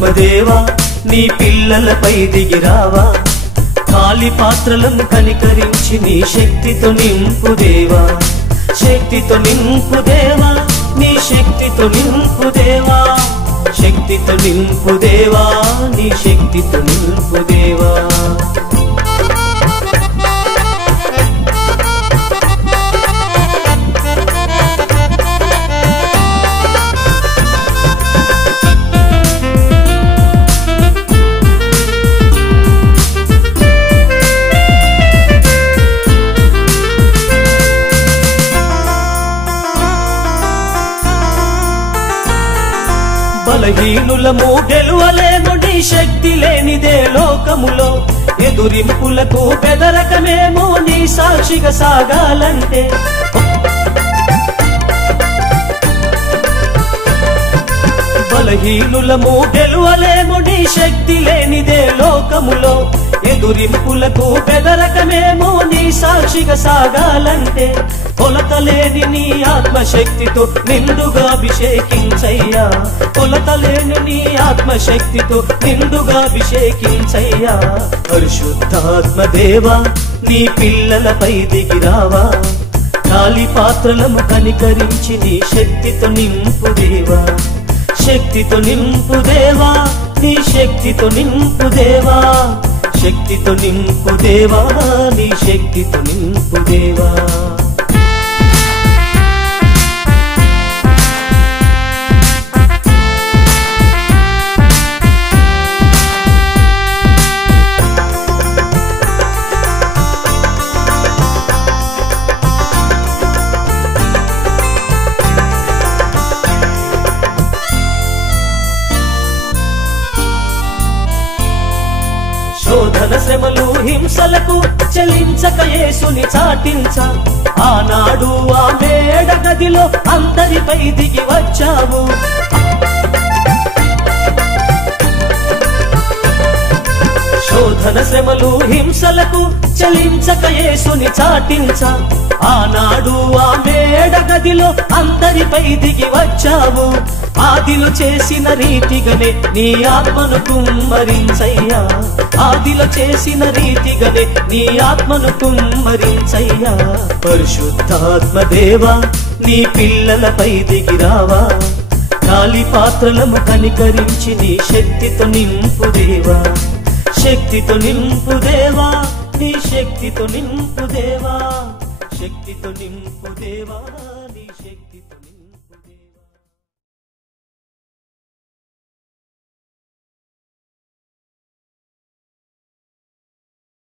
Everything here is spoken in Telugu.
పరిశుద్ధాత్మదేవా నీ పిల్లలపై దిగిరావా ఖాళీ పాత్రలను కనికరించి నీ శక్తితో నింపు దేవా శక్తితో నింపు దేవా నీ శక్తితో నింపు దేవా శక్తితో నింపు దేవా నీ శక్తితో నింపు దేవా బలహీనులము గెలువలేము నీ శక్తి లేనిదే లోకములో ఎదురింపులకు బెదరకమేమో నీ సాక్షిగా సాగాలంటే బలహీనులము గెలువలేము నీ శక్తి లేనిదే లోకములో ఎదురింపులకు బెదరకమేమో నీ సాక్షిగా సాగాలంటే కొలతలేని నీ ఆత్మశక్తితో నిండుగా అభిషేకించయ్యా కొలతలేని నీ ఆత్మశక్తితో నిండుగా అభిషేకించయ్యా పరిశుద్ధాత్మదేవా నీ పిల్లలపై దిగిరావా ఖాళీ పాత్రలను కనికరించి నీ శక్తితో నింపు దేవా శక్తితో నింపు దేవా నీ శక్తితో నింపు దేవా శక్తితో నింపు దేవా నీ శక్తితో నింపు దేవా శోధన శ్రమలు హింసలకు చలించక యేసుని చాటించ ఆనాడు ఆ మేడ గదిలో అందరిపై దిగి వచ్చావు శోధన శ్రమలు హింసలకు చలించక యేసుని చాటించ ఆనాడు ఆ మేడ గదిలో అందరిపై దిగి వచ్చావు ఆదిలో చేసిన రీతిగానే నీ ఆత్మను కుమ్మరించయ్యా ఆదిలో చేసిన రీతిగానే నీ ఆత్మను కుమ్మరించయ్యా పరిశుద్ధాత్మదేవా నీ పిల్లలపై దిగిరావా ఖాళీ పాత్రలను కనికరించి నీ శక్తితో నింపు దేవా శక్తితో నింపు దేవా నీ శక్తితో నింపు దేవా శక్తితో నింపు దేవా